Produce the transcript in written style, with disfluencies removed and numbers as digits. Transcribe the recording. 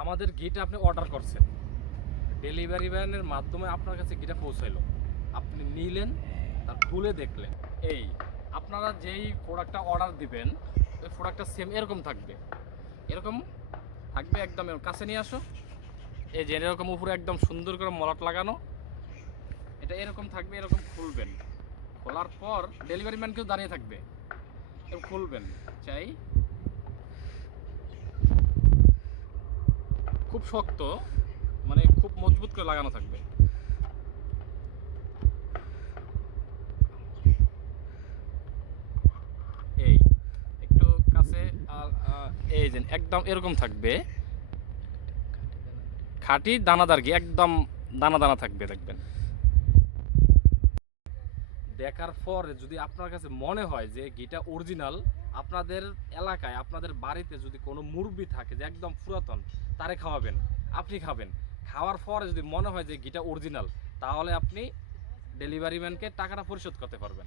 আমাদের ঘিটা আপনি অর্ডার করছেন, ডেলিভারি ম্যানের মাধ্যমে আপনার কাছে ঘিটা পৌঁছাইলো, আপনি নিলেন, তার খুলে দেখলেন। এই আপনারা যেই প্রোডাক্টটা অর্ডার দিবেন ওই প্রোডাক্টটা সেম এরকম থাকবে, এরকম থাকবে। একদম এরকম কাছে নিয়ে আসো। এই যে এরকম উপরে একদম সুন্দর করে মলাট লাগানো, এটা এরকম থাকবে। এরকম খুলবেন, খোলার পর ডেলিভারি ম্যান কেউ দাঁড়িয়ে থাকবে, এরকম খুলবেন। চাই খুব শক্ত, মানে খুব মজবুত করে লাগানো থাকবে। এই একটু কাছে। আর এই যে একদম এরকম থাকবে, খাঁটি দানাদার ঘি, একদম দানা দানা থাকবে দেখবেন। দেখার পর যদি আপনার কাছে মনে হয় যে ঘিটা অরিজিনাল, আপনাদের এলাকায় আপনাদের বাড়িতে যদি কোনো মুরব্বি থাকে যে একদম পুরাতন, তারে খাওয়াবেন, আপনি খাবেন। খাওয়ার পরে যদি মনে হয় যে ঘিটা অরিজিনাল, তাহলে আপনি ডেলিভারি ম্যানকে টাকাটা পরিশোধ করতে পারবেন।